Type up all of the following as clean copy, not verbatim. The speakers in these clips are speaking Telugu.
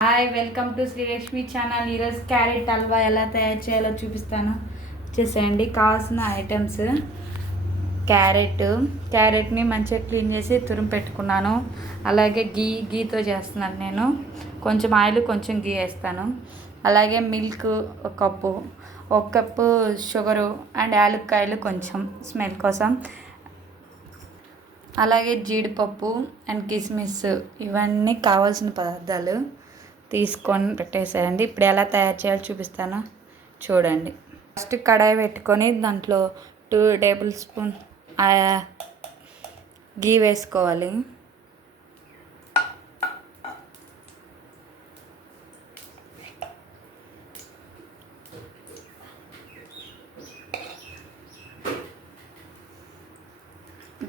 Hi, welcome to Srilakshmi channel. ఈరోజు క్యారెట్ హల్వా ఎలా తయారు చేయాలో చూపిస్తాను. వచ్చేసేయండి. కావాల్సిన ఐటమ్స్: క్యారెట్ని మంచిగా క్లీన్ చేసి తురిమి పెట్టుకున్నాను. అలాగే గీతో చేస్తున్నాను నేను. కొంచెం ఆయిల్, కొంచెం గీ వేస్తాను. అలాగే మిల్క్ ఒక కప్పు షుగరు అండ్ యాలక్కాయలు కొంచెం స్మెల్ కోసం, అలాగే జీడిపప్పు అండ్ కిస్మిస్, ఇవన్నీ కావాల్సిన పదార్థాలు తీసుకొని పెట్టేసేయండి. ఇప్పుడు ఎలా తయారు చేయాలో చూపిస్తాను, చూడండి. ఫస్ట్ కడాయి పెట్టుకొని దాంట్లో 2 టేబుల్ స్పూన్ గీ వేసుకోవాలి.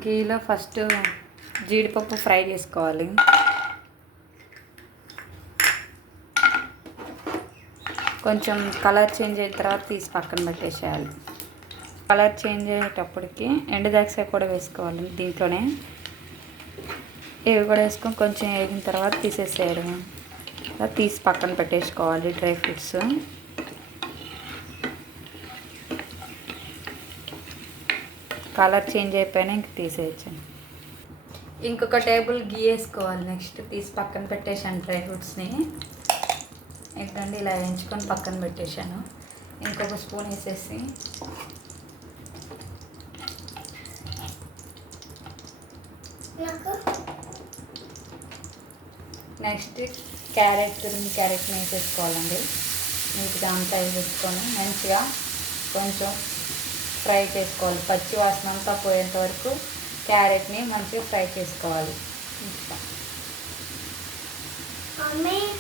గీలో ఫస్ట్ జీడిపప్పు ఫ్రై చేసుకోవాలి. కొంచెం కలర్ చేంజ్ అయిన తర్వాత తీసి పక్కన పెట్టేసేయాలి. కలర్ చేంజ్ అయ్యేటప్పటికి ఎండు ద్రాక్ష కూడా వేసుకోవాలి. దీంట్లోనే ఇవి కూడా వేసుకొని కొంచెం వేగిన తర్వాత తీసేసేయడం. తీసి పక్కన పెట్టేసుకోవాలి. డ్రై ఫ్రూట్స్ కలర్ చేంజ్ అయిపోయినా ఇంక తీసేయచ్చు. ఇంకొక టేబుల్ గీ వేసుకోవాలి. నెక్స్ట్ తీసి పక్కన పెట్టేసాను డ్రై ఫ్రూట్స్ని. ఏంటంటే ఇలా వేయించుకొని పక్కన పెట్టేశాను. ఇంకొక స్పూన్ వేసేసి నెక్స్ట్ క్యారెట్ని వేసేసుకోవాలండి. నీట్గా అంతా వేసేసుకొని మంచిగా కొంచెం ఫ్రై చేసుకోవాలి. పచ్చి వాసన అంతా పోయేంత వరకు క్యారెట్ని మంచిగా ఫ్రై చేసుకోవాలి.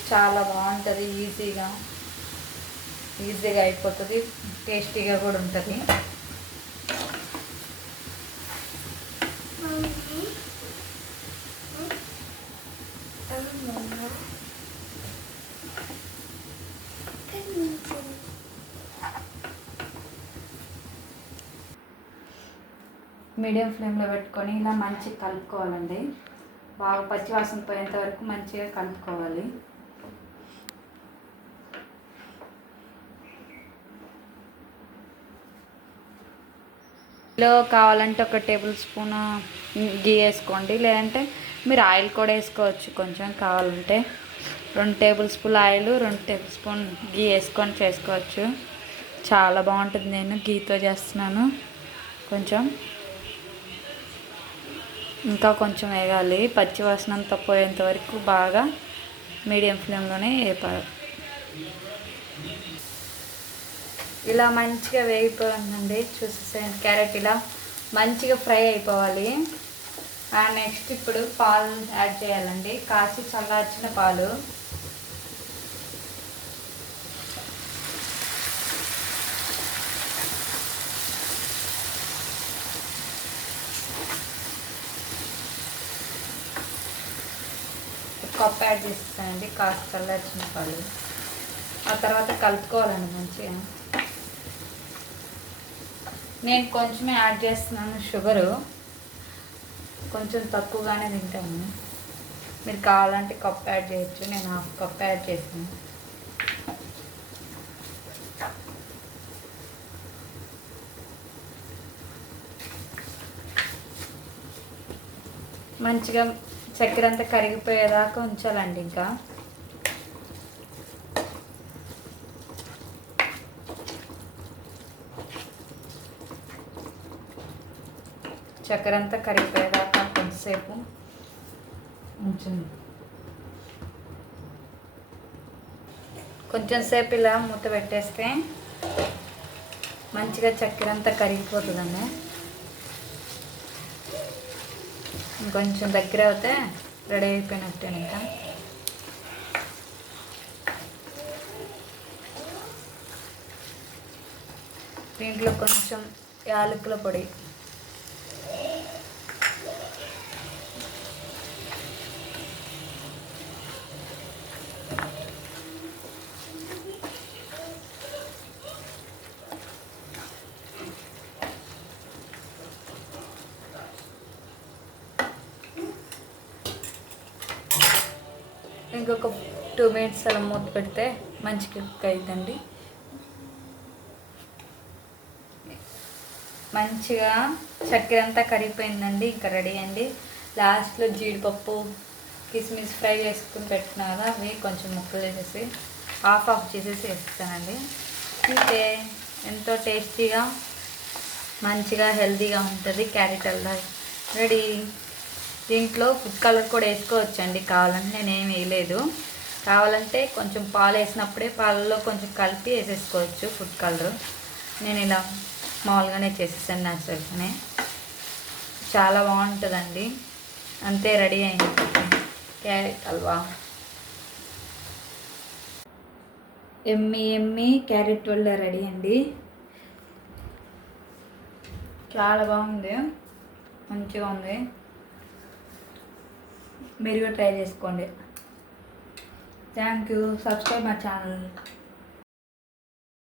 చాలా బాగుంటుంది. ఈజీగా అయిపోతుంది. టేస్టీగా కూడా ఉంటుంది. మీడియం ఫ్లేమ్లో పెట్టుకొని ఇలా మంచిగా కలుపుకోవాలండి. బాగా పచ్చివాసన పోయేంత వరకు మంచిగా కలుపుకోవాలి. లో కావాలంటే ఒక టేబుల్ స్పూన్ గీ వేసుకోండి. లేదంటే మీరు ఆయిల్ కూడా వేసుకోవచ్చు. కొంచెం కావాలంటే 2 tablespoon oil, 2 tablespoon ghee వేసుకొని చేసుకోవచ్చు. చాలా బాగుంటుంది. నేను గీతో చేస్తున్నాను. ఇంకా కొంచెం వేగాలి. పచ్చి వాసన అంతా పోయేంత వరకు బాగా మీడియం ఫ్లేమ్లోనే వేపాలి. ఇలా మంచిగా వేగిపోయిందండి. చూసేసేయండి. క్యారెట్ ఇలా మంచిగా ఫ్రై అయిపోవాలి. నెక్స్ట్ ఇప్పుడు పాలు యాడ్ చేయాలండి. కాచి చల్లార్చిన పాలు. కప్ యాడ్ చేస్తానండి. కాచి చల్లార్చిన పాలు. ఆ తర్వాత కలుపుకోవాలండి మంచిగా. నేను కొంచెమే యాడ్ చేస్తున్నాను. షుగరు కొంచెం తక్కువగానే తింటాను. మీరు కావాలంటే కప్ యాడ్ చేయొచ్చు. నేను 1/2 కప్ యాడ్ చేసాను. మంచిగా చక్కెర అంతా కరిగిపోయేదాకా ఉంచాలండి. ఇంకా చక్కెర అంతా కరిగిపోయేదాకా కొంచెంసేపు ఉంచండి. కొంచెంసేపు ఇలా మూత పెట్టేస్తే మంచిగా చక్కెర అంతా కరిగిపోతుందండి. ఇంకొంచెం దగ్గర అవుతే రెడీ అయిపోయినట్టే. ఇంకా దీంట్లో కొంచెం యాలకుల పొడి, ఇంకొక 2 మినిట్స్ అలా మూత పెడితే మంచి కుక్ అవుతుందండి. మంచిగా చక్కెర అంతా కరిగిపోయిందండి. ఇంకా రెడీ అండి. లాస్ట్లో జీడిపప్పు కిస్మిస్ ఫ్రై చేసుకుని పెట్టినా కదా, అవి కొంచెం ముక్కలు చేసేసి ఆఫ్ చేసేసి వేస్తానండి. తింటే ఎంతో టేస్టీగా మంచిగా హెల్తీగా ఉంటుంది క్యారెట్ హల్వా రెడీ. దీంట్లో ఫుడ్ కలర్ కూడా వేసుకోవచ్చండి కావాలంటే, నేనేం వేయలేదు. కావాలంటే కొంచెం పాలు వేసినప్పుడే పాలలో కొంచెం కలిపి వేసేసుకోవచ్చు ఫుడ్ కలర్. నేను ఇలా మామూలుగానే చేసేసాను న్యాచురల్గానే. చాలా బాగుంటుందండి. అంతే, రెడీ అయింది క్యారెట్ హల్వా. ఎమ్మి క్యారెట్ హల్వా రెడీ అండి. చాలా బాగుంది, మంచిగా ఉంది. మీరు కూడా ట్రై చేసుకోండి. Thank you. Subscribe my channel.